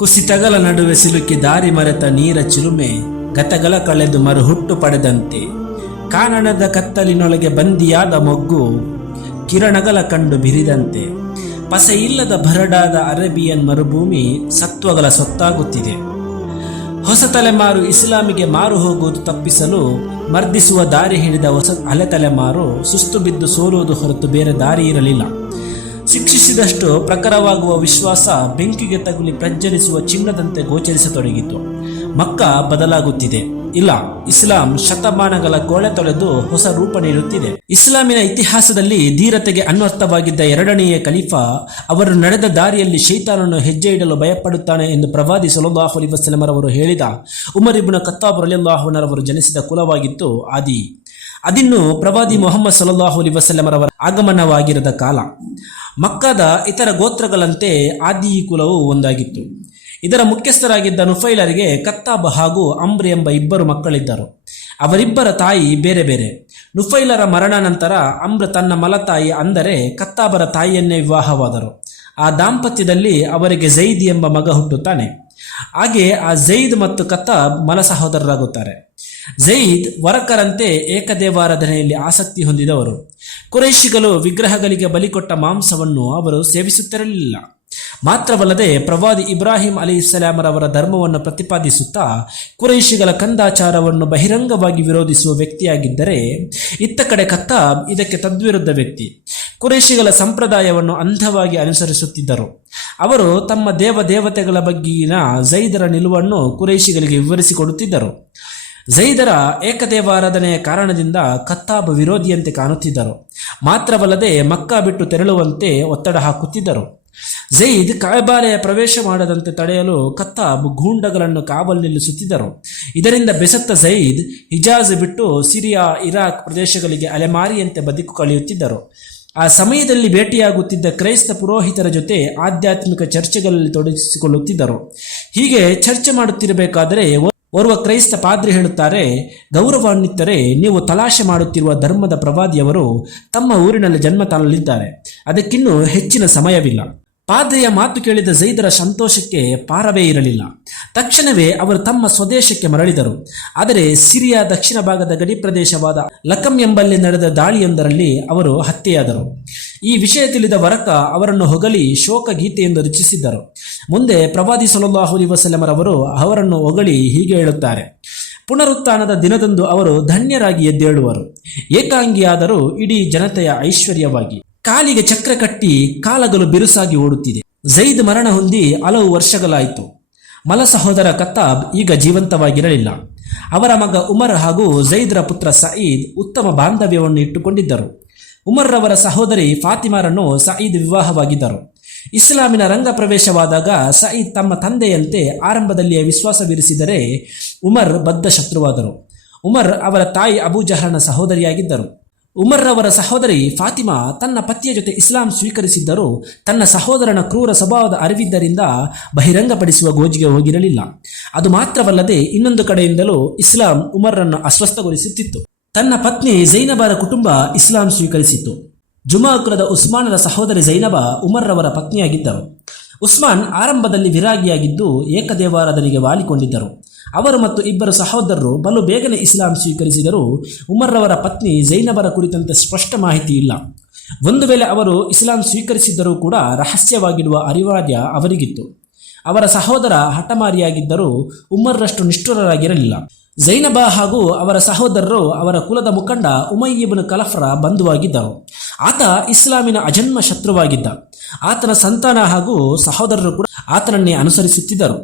ಕುಸಿತಗಳ ನಡುವೆ ಸಿಲುಕಿ ದಾರಿ ಮರೆತ ನೀರ ಚಿಲುಮೆ ಗತಗಳ ಕಳೆದು ಮರುಹುಟ್ಟು ಪಡೆದಂತೆ ಕಾನನದ ಕತ್ತಲಿನೊಳಗೆ ಬಂದಿಯಾದ ಮೊಗ್ಗು ಕಿರಣಗಳ ಕಂಡು ಬಿರಿದಂತೆ ಪಸೆಯಿಲ್ಲದ ಬರಡಾದ ಅರೇಬಿಯನ್ ಮರುಭೂಮಿ ಸತ್ವಗಳ ಸೊತ್ತಾಗುತ್ತಿದೆ. ಹೊಸ ತಲೆಮಾರು ಇಸ್ಲಾಮಿಗೆ ಮಾರು ಹೋಗುವುದು ತಪ್ಪಿಸಲು ಮರ್ದಿಸುವ ದಾರಿ ಹಿಡಿದ ಹೊಸ ಹಳೆ ತಲೆಮಾರು ಸುಸ್ತು ಬಿದ್ದು ಸೋಲುವುದು ಹೊರತು ಬೇರೆ ದಾರಿ ಇರಲಿಲ್ಲ. ಶಿಕ್ಷಿಸಿದಷ್ಟು ಪ್ರಖರವಾಗುವ ವಿಶ್ವಾಸ ಬೆಂಕಿಗೆ ತಗುಲಿ ಪ್ರಜ್ವಲಿಸುವ ಚಿನ್ನದಂತೆ ಗೋಚರಿಸತೊಡಗಿತು. ಮಕ್ಕಾ ಬದಲಾಗುತ್ತಿದೆ. ಇಲ್ಲ, ಇಸ್ಲಾಂ ಶತಮಾನಗಳ ಗೋಳೆ ತೊಳೆದು ಹೊಸ ರೂಪ ನೀಡುತ್ತಿದೆ. ಇಸ್ಲಾಮಿನ ಇತಿಹಾಸದಲ್ಲಿ ಧೀರತೆಗೆ ಅನ್ವರ್ಥವಾಗಿದ್ದ ಎರಡನೆಯ ಖಲೀಫಾ ಅವರು ನಡೆದ ದಾರಿಯಲ್ಲಿ ಶೈತಾನನು ಹೆಜ್ಜೆ ಇಡಲು ಭಯಪಡುತ್ತಾನೆ ಎಂದು ಪ್ರವಾದಿ ಸಲ್ಲಲ್ಲಾಹು ಅಲೈಹಿ ವಸಲ್ಲಂ ರವರು ಹೇಳಿದ ಉಮರ್ ಇಬ್ನ್ ಖತ್ತಾಬ್ ರಲಿಯಲ್ಲಾಹು ಅನ್ಹು ರವರು ಜನಿಸಿದ ಕುಲವಾಗಿತ್ತು ಆದಿ. ಅದಿನ್ನು ಪ್ರವಾದಿ ಮುಹಮ್ಮದ್ ಸಲ್ಲಲ್ಲಾಹು ಅಲೈಹಿ ವಸಲ್ಲಂ ರವರ ಆಗಮನವಾಗಿರದ ಕಾಲ. ಮಕ್ಕಾದ ಇತರ ಗೋತ್ರಗಳಂತೆ ಆದಿ ಕುಲವು ಒಂದಾಗಿತ್ತು. ಇದರ ಮುಖ್ಯಸ್ಥರಾಗಿದ್ದ ನುಫೈಲರಿಗೆ ಕತ್ತಾಬ್ ಹಾಗೂ ಅಂಬ್ರಿ ಎಂಬ ಇಬ್ಬರು ಮಕ್ಕಳಿದ್ದರು. ಅವರಿಬ್ಬರ ತಾಯಿ ಬೇರೆ ಬೇರೆ. ನುಫೈಲರ ಮರಣ ನಂತರ ಅಂಬ್ರ ತನ್ನ ಮಲತಾಯಿ ಅಂದರೆ ಕತ್ತಾಬರ ತಾಯಿಯನ್ನೇ ವಿವಾಹವಾದರು. ಆ ದಾಂಪತ್ಯದಲ್ಲಿ ಅವರಿಗೆ ಝೈದ್ ಎಂಬ ಮಗ ಹುಟ್ಟುತ್ತಾನೆ. ಹಾಗೆ ಆ ಝೈದ್ ಮತ್ತು ಕತ್ತಾಬ್ ಮಲ ಸಹೋದರರಾಗುತ್ತಾರೆ. ಝೈದ್ ವರಕರಂತೆ ಏಕದೇವಾರಾಧನೆಯಲ್ಲಿ ಆಸಕ್ತಿ ಹೊಂದಿದವರು. ಕುರೈಶಿಗಳು ವಿಗ್ರಹಗಳಿಗೆ ಬಲಿಕೊಟ್ಟ ಮಾಂಸವನ್ನು ಅವರು ಸೇವಿಸುತ್ತಿರಲಿಲ್ಲ. ಮಾತ್ರವಲ್ಲದೆ ಪ್ರವಾದಿ ಇಬ್ರಾಹಿಂ ಅಲೈಹಿಸ್ಸಲಾಮರವರ ಧರ್ಮವನ್ನು ಪ್ರತಿಪಾದಿಸುತ್ತಾ ಕುರೈಶಿಗಳ ಕಂದಾಚಾರವನ್ನು ಬಹಿರಂಗವಾಗಿ ವಿರೋಧಿಸುವ ವ್ಯಕ್ತಿಯಾಗಿದ್ದರೆ, ಇತ್ತ ಕಡೆ ಕತ್ತಾಬ್ ಇದಕ್ಕೆ ತದ್ವಿರುದ್ಧ ವ್ಯಕ್ತಿ. ಕುರೈಶಿಗಳ ಸಂಪ್ರದಾಯವನ್ನು ಅಂಧವಾಗಿ ಅನುಸರಿಸುತ್ತಿದ್ದರು. ಅವರು ತಮ್ಮ ದೇವತೆಗಳ ಬಗ್ಗೆಗಿನ ಝೈದರ ನಿಲುವನ್ನು ಕುರೈಶಿಗಳಿಗೆ ವಿವರಿಸಿಕೊಡುತ್ತಿದ್ದರು. ಝೈದರ ಏಕದೇವಾರಾಧನೆಯ ಕಾರಣದಿಂದ ಕತ್ತಾಬ್ ವಿರೋಧಿಯಂತೆ ಕಾಣುತ್ತಿದ್ದರು. ಮಾತ್ರವಲ್ಲದೆ ಮಕ್ಕಾ ಬಿಟ್ಟು ತೆರಳುವಂತೆ ಒತ್ತಡ ಹಾಕುತ್ತಿದ್ದರು. ಝೈದ್ ಕಾಯಬಾಲೆಯ ಪ್ರವೇಶ ಮಾಡದಂತೆ ತಡೆಯಲು ಕತ್ತಾಬ್ ಗೂಂಡಗಳನ್ನು ಕಾವಲು ನಿಲ್ಲಿಸುತ್ತಿದ್ದರು. ಇದರಿಂದ ಬೆಸತ್ತ ಝೈದ್ ಹಿಜಾಜ್ ಬಿಟ್ಟು ಸಿರಿಯಾ, ಇರಾಕ್ ಪ್ರದೇಶಗಳಿಗೆ ಅಲೆಮಾರಿಯಂತೆ ಬದುಕು ಕಳೆಯುತ್ತಿದ್ದರು. ಆ ಸಮಯದಲ್ಲಿ ಭೇಟಿಯಾಗುತ್ತಿದ್ದ ಕ್ರೈಸ್ತ ಪುರೋಹಿತರ ಜೊತೆ ಆಧ್ಯಾತ್ಮಿಕ ಚರ್ಚೆಗಳಲ್ಲಿ ತೊಡಗಿಸಿಕೊಳ್ಳುತ್ತಿದ್ದರು. ಹೀಗೆ ಚರ್ಚೆ ಮಾಡುತ್ತಿರಬೇಕಾದರೆ ಓರ್ವ ಕ್ರೈಸ್ತ ಪಾದ್ರಿ ಹೇಳುತ್ತಾರೆ, ಗೌರವಾನ್ವಿತರೆ, ನೀವು ತಲಾಶೆ ಮಾಡುತ್ತಿರುವ ಧರ್ಮದ ಪ್ರವಾದಿಯವರು ತಮ್ಮ ಊರಿನಲ್ಲಿ ಜನ್ಮ ತಾಳಲಿದ್ದಾರೆ. ಅದಕ್ಕಿನ್ನೂ ಹೆಚ್ಚಿನ ಸಮಯವಿಲ್ಲ. ಪಾದ್ರಿಯ ಮಾತು ಕೇಳಿದ ಝೈದರ ಸಂತೋಷಕ್ಕೆ ಪಾರವೇ ಇರಲಿಲ್ಲ. ತಕ್ಷಣವೇ ಅವರು ತಮ್ಮ ಸ್ವದೇಶಕ್ಕೆ ಮರಳಿದರು. ಆದರೆ ಸಿರಿಯಾ ದಕ್ಷಿಣ ಭಾಗದ ಗಡಿ ಪ್ರದೇಶವಾದ ಲಕಂ ಎಂಬಲ್ಲಿ ನಡೆದ ದಾಳಿಯೊಂದರಲ್ಲಿ ಅವರು ಹತ್ಯೆಯಾದರು. ಈ ವಿಷಯ ತಿಳಿದ ವರಕ ಅವರನ್ನು ಹೊಗಳಿ ಶೋಕ ಗೀತೆಯನ್ನು ರಚಿಸಿದ್ದರು. ಮುಂದೆ ಪ್ರವಾದಿ ಸಲ್ಲಲ್ಲಾಹು ಅಲೈಹಿ ವಸಲ್ಲಂ ರವರು ಅವರನ್ನು ಹೊಗಳಿ ಹೀಗೆ ಹೇಳುತ್ತಾರೆ: ಪುನರುತ್ಥಾನದ ದಿನದಂದು ಅವರು ಧನ್ಯರಾಗಿ ಎದ್ದೇಳುವರು, ಏಕಾಂಗಿಯಾದರೂ ಇಡೀ ಜನತೆಯ ಐಶ್ವರ್ಯವಾಗಿ. ಕಾಲಿಗೆ ಚಕ್ರ ಕಟ್ಟಿ ಕಾಲಗಳು ಬಿರುಸಾಗಿ ಓಡುತ್ತಿದೆ. ಝೈದ್ ಮರಣ ಹೊಂದಿ ಹಲವು ವರ್ಷಗಳಾಯಿತು. ಮಲ ಸಹೋದರ ಕತ್ತಾಬ್ ಈಗ ಜೀವಂತವಾಗಿರಲಿಲ್ಲ. ಅವರ ಮಗ ಉಮರ್ ಹಾಗೂ ಝೈದ್ರ ಪುತ್ರ ಸಯೀದ್ ಉತ್ತಮ ಬಾಂಧವ್ಯವನ್ನು ಇಟ್ಟುಕೊಂಡಿದ್ದರು. ಉಮರ್ ರವರ ಸಹೋದರಿ ಫಾತಿಮಾರನ್ನು ಸಯೀದ್ ವಿವಾಹವಾಗಿದ್ದರು. ಇಸ್ಲಾಮಿನ ರಂಗ ಪ್ರವೇಶವಾದಾಗ ಸಯೀದ್ ತಮ್ಮ ತಂದೆಯಂತೆ ಆರಂಭದಲ್ಲಿಯೇ ವಿಶ್ವಾಸವಿರಿಸಿದರೆ ಉಮರ್ ಬದ್ಧ ಶತ್ರುವಾದರು. ಉಮರ್ ಅವರ ತಾಯಿ ಅಬೂ ಜಹಲ್ನ ಸಹೋದರಿಯಾಗಿದ್ದರು. ಉಮರ್ ರವರ ಸಹೋದರಿ ಫಾತಿಮಾ ತನ್ನ ಪತಿಯ ಜೊತೆ ಇಸ್ಲಾಂ ಸ್ವೀಕರಿಸಿದ್ದರೂ ತನ್ನ ಸಹೋದರನ ಕ್ರೂರ ಸ್ವಭಾವದ ಅರಿವಿದ್ದರಿಂದ ಬಹಿರಂಗಪಡಿಸುವ ಗೋಜಿಗೆ ಹೋಗಿರಲಿಲ್ಲ. ಅದು ಮಾತ್ರವಲ್ಲದೆ ಇನ್ನೊಂದು ಕಡೆಯಿಂದಲೂ ಇಸ್ಲಾಂ ಉಮರ್ರನ್ನು ಅಸ್ವಸ್ಥಗೊಳಿಸುತ್ತಿತ್ತು. ತನ್ನ ಪತ್ನಿ ಝೈನಬರ ಕುಟುಂಬ ಇಸ್ಲಾಂ ಸ್ವೀಕರಿಸಿತು. ಜುಮಾ ಕುಲದ ಉಸ್ಮಾನರ ಸಹೋದರಿ ಝೈನಬ ಉಮರ್ ರವರ ಪತ್ನಿಯಾಗಿದ್ದರು. ಉಸ್ಮಾನ್ ಆರಂಭದಲ್ಲಿ ವಿರಾಗಿಯಾಗಿದ್ದು ಏಕದೇವಾರಾಧನೆಗೆ ವಾಲಿಕೊಂಡಿದ್ದರು. ಅವರು ಮತ್ತು ಇಬ್ಬರು ಸಹೋದರರು ಬಲು ಬೇಗನೆ ಇಸ್ಲಾಂ ಸ್ವೀಕರಿಸಿದರು. ಉಮರ್ ರವರ ಪತ್ನಿ ಝೈನಬರ ಕುರಿತಂತೆ ಸ್ಪಷ್ಟ ಮಾಹಿತಿ ಇಲ್ಲ. ಒಂದು ವೇಳೆ ಅವರು ಇಸ್ಲಾಂ ಸ್ವೀಕರಿಸಿದ್ದರೂ ಕೂಡ ರಹಸ್ಯವಾಗಿಡುವ ಅನಿವಾರ್ಯ ಅವರಿಗಿತ್ತು. ಅವರ ಸಹೋದರ ಹಠಮಾರಿಯಾಗಿದ್ದರೂ ಉಮರ್ರಷ್ಟು ನಿಷ್ಠುರರಾಗಿರಲಿಲ್ಲ. ಝೈನಬ ಹಾಗೂ ಅವರ ಸಹೋದರರು ಅವರ ಕುಲದ ಮುಖಂಡ ಉಮಯ್ಯ ಇಬ್ನ್ ಖಲಫ್ರ ಬಂಧುವಾಗಿದ್ದರು. ಆತ ಇಸ್ಲಾಮಿನ ಅಜನ್ಮ ಶತ್ರುವಾಗಿದ್ದ. ಆತನ ಸಂತಾನ ಹಾಗೂ ಸಹೋದರರು ಕೂಡ ಆತನನ್ನೇ ಅನುಸರಿಸುತ್ತಿದ್ದರು.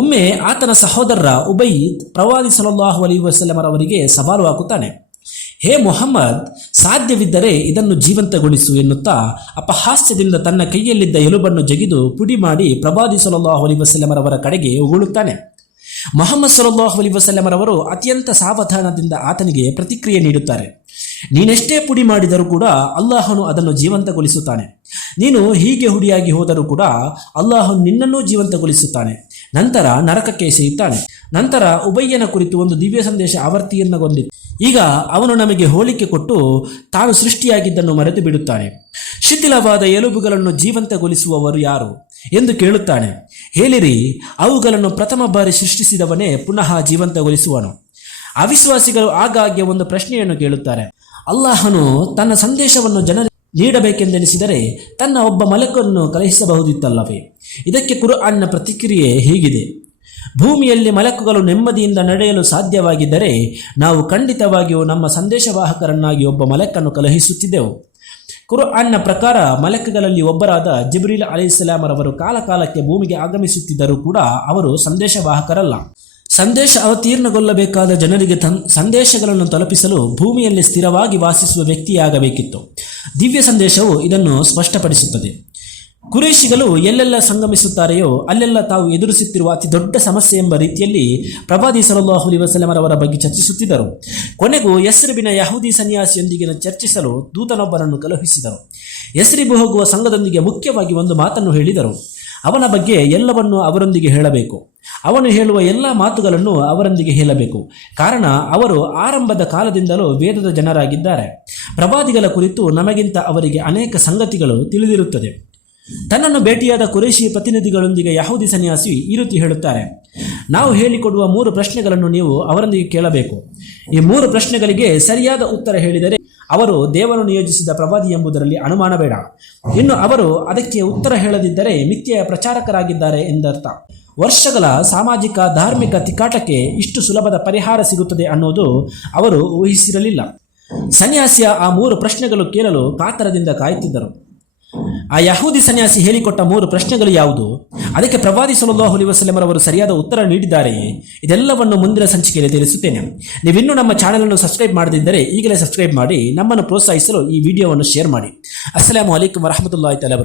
ಒಮ್ಮೆ ಆತನ ಸಹೋದರ ಉಬೈದ್ ಪ್ರವಾದಿ ಸಲ್ಲಲ್ಲಾಹು ಅಲೈಹಿ ವಸಲ್ಲಂ ಅವರಿಗೆ ಸವಾಲು ಹಾಕುತ್ತಾನೆ: ಹೇ ಮುಹಮ್ಮದ್, ಸಾಧ್ಯವಿದ್ದರೆ ಇದನ್ನು ಜೀವಂತಗೊಳಿಸು ಎನ್ನುತ್ತಾ ಅಪಹಾಸ್ಯದಿಂದ ತನ್ನ ಕೈಯಲ್ಲಿದ್ದ ಎಲುಬನ್ನು ಜಗಿದು ಪುಡಿ ಮಾಡಿ ಪ್ರವಾದಿ ಸಲ್ಲಲ್ಲಾಹು ಅಲೈಹಿ ವಸಲ್ಲಂ ಅವರ ಕಡೆಗೆ ಉಗುಳುತ್ತಾನೆ. ಮುಹಮ್ಮದ್ ಸಲ್ಲಲ್ಲಾಹು ಅಲೈಹಿ ವಸಲ್ಲಂ ಅವರು ಅತ್ಯಂತ ಸಾವಧಾನದಿಂದ ಆತನಿಗೆ ಪ್ರತಿಕ್ರಿಯೆ ನೀಡುತ್ತಾರೆ: ನೀನೆಷ್ಟೇ ಪುಡಿ ಮಾಡಿದರೂ ಕೂಡ ಅಲ್ಲಾಹನು ಅದನ್ನು ಜೀವಂತಗೊಳಿಸುತ್ತಾನೆ. ನೀನು ಹೀಗೆ ಹುಡಿಯಾಗಿ ಹೋದರೂ ಕೂಡ ಅಲ್ಲಾಹನು ನಿನ್ನನ್ನೂ ಜೀವಂತಗೊಳಿಸುತ್ತಾನೆ, ನಂತರ ನರಕಕ್ಕೆ ಎಸೆಯುತ್ತಾನೆ. ನಂತರ ಉಬಯ್ಯನ ಕುರಿತು ಒಂದು ದಿವ್ಯ ಸಂದೇಶ ಆವರ್ತಿಯನ್ನಗೊಂಡಿತು. ಈಗ ಅವನು ನಮಗೆ ಹೋಲಿಕೆ ಕೊಟ್ಟು ತಾನು ಸೃಷ್ಟಿಯಾಗಿದ್ದನ್ನು ಮರೆತು ಬಿಡುತ್ತಾನೆ. ಶಿಥಿಲವಾದ ಎಲುಬುಗಳನ್ನು ಜೀವಂತಗೊಳಿಸುವವರು ಯಾರು ಎಂದು ಕೇಳುತ್ತಾನೆ. ಹೇಳಿರಿ, ಅವುಗಳನ್ನು ಪ್ರಥಮ ಬಾರಿ ಸೃಷ್ಟಿಸಿದವನೇ ಪುನಃ ಜೀವಂತಗೊಳಿಸುವನು. ಅವಿಶ್ವಾಸಿಗಳು ಆಗಾಗ್ಗೆ ಒಂದು ಪ್ರಶ್ನೆಯನ್ನು ಕೇಳುತ್ತಾರೆ. ಅಲ್ಲಾಹನು ತನ್ನ ಸಂದೇಶವನ್ನು ಜನರಿಗೆ ನೀಡಬೇಕೆಂದೆನಿಸಿದರೆ ತನ್ನ ಒಬ್ಬ ಮಲಕನ್ನು ಕಳುಹಿಸಬಹುದಿತ್ತಲ್ಲವೇ? ಇದಕ್ಕೆ ಕುರ್ಆನ್ನ ಪ್ರತಿಕ್ರಿಯೆ ಹೀಗಿದೆ: ಭೂಮಿಯಲ್ಲಿ ಮಲಕುಗಳು ನೆಮ್ಮದಿಯಿಂದ ನಡೆಯಲು ಸಾಧ್ಯವಾಗಿದ್ದರೆ ನಾವು ಖಂಡಿತವಾಗಿಯೂ ನಮ್ಮ ಸಂದೇಶವಾಹಕರನ್ನಾಗಿ ಒಬ್ಬ ಮಲಕನ್ನು ಕಳುಹಿಸುತ್ತಿದ್ದೆವು. ಕುರ್ಆನ್ನ ಪ್ರಕಾರ ಮಲಕಗಳಲ್ಲಿ ಒಬ್ಬರಾದ ಜಿಬ್ರೀಲ್ ಅಲೈಹಿಸ್ಸಲಾಮರವರು ಕಾಲಕಾಲಕ್ಕೆ ಭೂಮಿಗೆ ಆಗಮಿಸುತ್ತಿದ್ದರೂ ಕೂಡ ಅವರು ಸಂದೇಶವಾಹಕರಲ್ಲ. ಸಂದೇಶ ಅವತೀರ್ಣಗೊಳ್ಳಬೇಕಾದ ಜನರಿಗೆ ಸಂದೇಶಗಳನ್ನು ತಲುಪಿಸಲು ಭೂಮಿಯಲ್ಲಿ ಸ್ಥಿರವಾಗಿ ವಾಸಿಸುವ ವ್ಯಕ್ತಿಯಾಗಬೇಕಿತ್ತು. ದಿವ್ಯ ಸಂದೇಶವು ಇದನ್ನು ಸ್ಪಷ್ಟಪಡಿಸುತ್ತದೆ. ಕುರೈಶಿಗಳು ಎಲ್ಲೆಲ್ಲ ಸಂಗಮಿಸುತ್ತಾರೆಯೋ ಅಲ್ಲೆಲ್ಲ ತಾವು ಎದುರಿಸುತ್ತಿರುವ ಅತಿ ದೊಡ್ಡ ಸಮಸ್ಯೆ ಎಂಬ ರೀತಿಯಲ್ಲಿ ಪ್ರವಾದಿ ಸಲ್ಲಲ್ಲಾಹು ಅಲೈಹಿ ವಸಲ್ಲಮರವರ ಬಗ್ಗೆ ಚರ್ಚಿಸುತ್ತಿದ್ದರು. ಕೊನೆಗೂ ಯಸ್ರಿಬಿನ ಯಹೂದಿ ಸನ್ಯಾಸಿಯೊಂದಿಗೆ ಚರ್ಚಿಸಲು ದೂತನೊಬ್ಬನನ್ನು ಕಳುಹಿಸಿದರು. ಯಸ್ರಿಬ್ ಹೋಗುವ ಸಂಘದೊಂದಿಗೆ ಮುಖ್ಯವಾಗಿ ಒಂದು ಮಾತನ್ನು ಹೇಳಿದರು: ಅವನ ಬಗ್ಗೆ ಎಲ್ಲವನ್ನೂ ಅವರೊಂದಿಗೆ ಹೇಳಬೇಕು. ಅವನು ಹೇಳುವ ಎಲ್ಲ ಮಾತುಗಳನ್ನು ಅವರೊಂದಿಗೆ ಹೇಳಬೇಕು. ಕಾರಣ ಅವರು ಆರಂಭದ ಕಾಲದಿಂದಲೂ ವೇದದ ಜನರಾಗಿದ್ದಾರೆ. ಪ್ರವಾದಿಗಳ ಕುರಿತು ನಮಗಿಂತ ಅವರಿಗೆ ಅನೇಕ ಸಂಗತಿಗಳು ತಿಳಿದಿರುತ್ತದೆ. ತನ್ನನ್ನು ಭೇಟಿಯಾದ ಕುರೈಶಿ ಪ್ರತಿನಿಧಿಗಳೊಂದಿಗೆ ಯಹೂದಿ ಸನ್ಯಾಸಿ ಈ ರೀತಿ ಹೇಳುತ್ತಾರೆ: ನಾವು ಹೇಳಿಕೊಡುವ 3 ಪ್ರಶ್ನೆಗಳನ್ನು ನೀವು ಅವರೊಂದಿಗೆ ಕೇಳಬೇಕು. ಈ 3 ಪ್ರಶ್ನೆಗಳಿಗೆ ಸರಿಯಾದ ಉತ್ತರ ಹೇಳಿದರೆ ಅವರು ದೇವರು ನಿಯೋಜಿಸಿದ ಪ್ರವಾದಿ ಎಂಬುದರಲ್ಲಿ ಅನುಮಾನ ಬೇಡ. ಇನ್ನು ಅವರು ಅದಕ್ಕೆ ಉತ್ತರ ಹೇಳದಿದ್ದರೆ ಮಿಥ್ಯೆಯ ಪ್ರಚಾರಕರಾಗಿದ್ದಾರೆ ಎಂದರ್ಥ. ವರ್ಷಗಳ ಸಾಮಾಜಿಕ ಧಾರ್ಮಿಕ ತಿಕ್ಕಾಟಕ್ಕೆ ಇಷ್ಟು ಸುಲಭದ ಪರಿಹಾರ ಸಿಗುತ್ತದೆ ಅನ್ನೋದು ಅವರು ಊಹಿಸಿರಲಿಲ್ಲ. ಸನ್ಯಾಸಿಯ ಆ 3 ಪ್ರಶ್ನೆಗಳು ಕೇಳಲು ಕಾತರದಿಂದ ಕಾಯುತ್ತಿದ್ದರು. ಆ ಯಹೂದಿ ಸನ್ಯಾಸಿ ಹೇಳಿಕೊಟ್ಟ 3 ಪ್ರಶ್ನೆಗಳು ಯಾವುದು? ಅದಕ್ಕೆ ಪ್ರವಾದಿ ಸಲ್ಲಲ್ಲಾಹು ಅಲೈಹಿ ವಸಲ್ಲಮರವರು ಸರಿಯಾದ ಉತ್ತರ ನೀಡಿದ್ದಾರೆಯೇ? ಇದೆಲ್ಲವನ್ನು ಮುಂದಿನ ಸಂಚಿಕೆಯಲ್ಲಿ ತಿಳಿಸುತ್ತೇನೆ. ನೀವಿನ್ನೂ ನಮ್ಮ ಚಾನೆಲ್ ಅನ್ನು ಸಬ್ಸ್ಕ್ರೈಬ್ ಮಾಡದಿದ್ದರೆ ಈಗಲೇ ಸಬ್ಸ್ಕ್ರೈಬ್ ಮಾಡಿ ನಮ್ಮನ್ನು ಪ್ರೋತ್ಸಾಹಿಸಲು ಈ ವಿಡಿಯೋವನ್ನು ಶೇರ್ ಮಾಡಿ. ಅಸ್ಸಲಾಮು ಅಲೈಕುಂ ವರಹಮತುಲ್ಲಾಹಿ ತಆಲಾ.